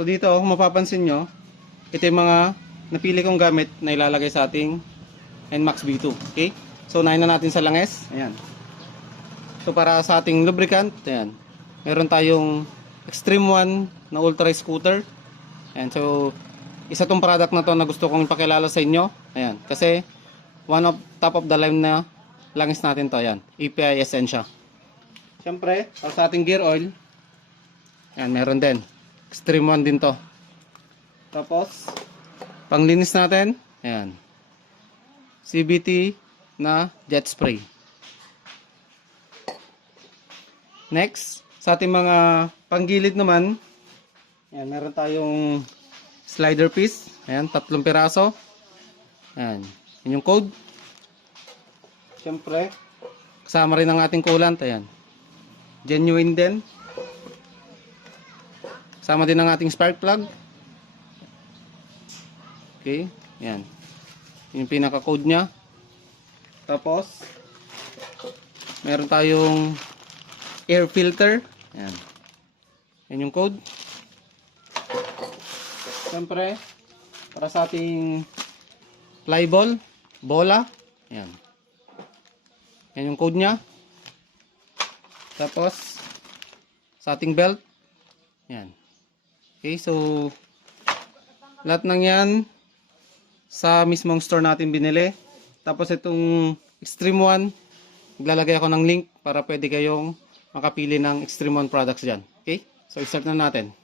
So dito, kung mapapansin nyo, ito yung mga napili kong gamit na ilalagay sa ating NMAX V2. Okay? So unahin na natin sa langis. Ayan. So para sa ating lubricant, ayan, meron tayong Extreme One na Ultra Scooter. Ayan, so isa tong product na to na gusto kong ipakilala sa inyo. Ayan, kasi one of top of the line na langis natin to. Ayan, API Essentia. Siyempre, para sa ating gear oil, ayan, meron din. Extreme One din to. Tapos, panglinis natin, ayan, CVT na jet spray. Next, sa ating mga panggilid naman, ayan, meron tayong slider piece. Ayan, 3 piraso. Ayan, yun yung code. Siyempre, kasama rin ang ating coolant. Ayan, genuine din. Kasama din ang ating spark plug. Okay, ayan, yun yung pinaka code nya. Tapos, meron tayong air filter. Ayan, yan yung code. Siyempre, para sa ating fly ball, bola. Ayan, yan yung code nya. Tapos, sa ating belt. Ayan. Okay, so lahat ng yan sa mismong store natin binili. Tapos itong Extreme One, maglalagay ako ng link para pwede kayong makapili ng Extreme One products dyan. Okay? So, start na natin.